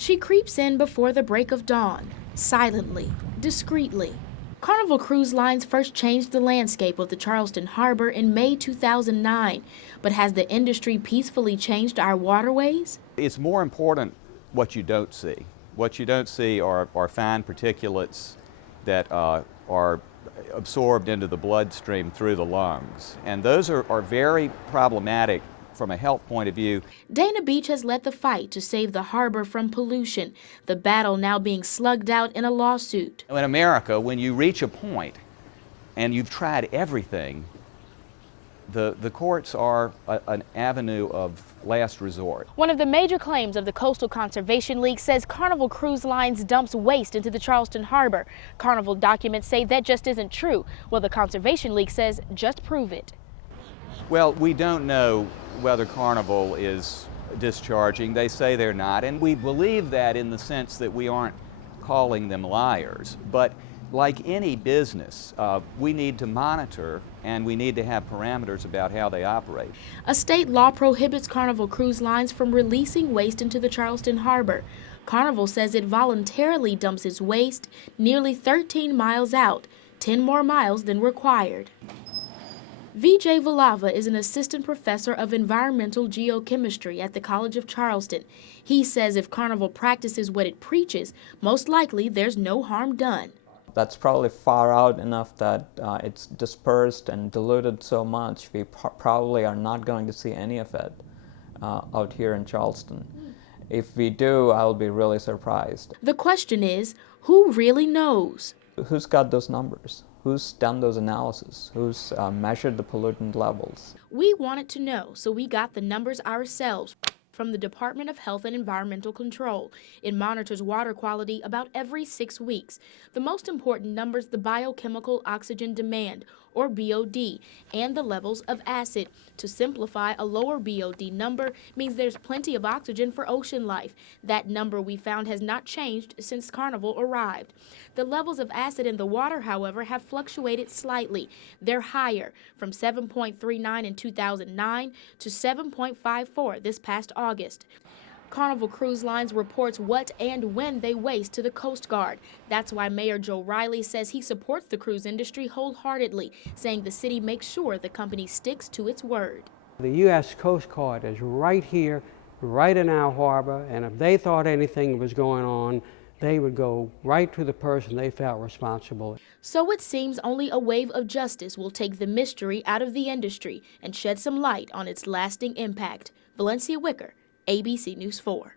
She creeps in before the break of dawn, silently, discreetly. Carnival Cruise Lines first changed the landscape of the Charleston Harbor in May 2009, but has the industry peacefully changed our waterways? It's more important what you don't see. What you don't see are fine particulates that are absorbed into the bloodstream through the lungs, and those are very problematic from a health point of view. Dana Beach has led the fight to save the harbor from pollution, the battle now being slugged out in a lawsuit. In America, when you reach a point and you've tried everything, the courts are an avenue of last resort. One of the major claims of the Coastal Conservation League says Carnival Cruise Lines dumps waste into the Charleston Harbor. Carnival documents say that just isn't true. Well, the Conservation League says just prove it. Well, we don't know whether Carnival is discharging. They say they're not, and we believe that in the sense that we aren't calling them liars. But like any business, we need to monitor and we need to have parameters about how they operate. A state law prohibits Carnival Cruise Lines from releasing waste into the Charleston Harbor. Carnival says it voluntarily dumps its waste nearly 13 miles out, 10 more miles than required. Vijay Vallava is an assistant professor of environmental geochemistry at the College of Charleston. He says if Carnival practices what it preaches, most likely there's no harm done. That's probably far out enough that it's dispersed and diluted so much we probably are not going to see any of it out here in Charleston. If we do, I'll be really surprised. The question is, who really knows? Who's got those numbers? Who's done those analyses? Who's measured the pollutant levels? We wanted to know, so we got the numbers ourselves from the Department of Health and Environmental Control. It monitors water quality about every 6 weeks. The most important numbers: the biochemical oxygen demand, or BOD, and the levels of acid. To simplify, a lower BOD number means there's plenty of oxygen for ocean life. That number we found has not changed since Carnival arrived. The levels of acid in the water, however, have fluctuated slightly. They're higher, from 7.39 in 2009 to 7.54 this past August. Carnival Cruise Lines reports what and when they waste to the Coast Guard. That's why Mayor Joe Riley says he supports the cruise industry wholeheartedly, saying the city makes sure the company sticks to its word. The U.S. Coast Guard is right here, right in our harbor, and if they thought anything was going on, they would go right to the person they felt responsible. So it seems only a wave of justice will take the mystery out of the industry and shed some light on its lasting impact. Valencia Wicker, ABC News 4.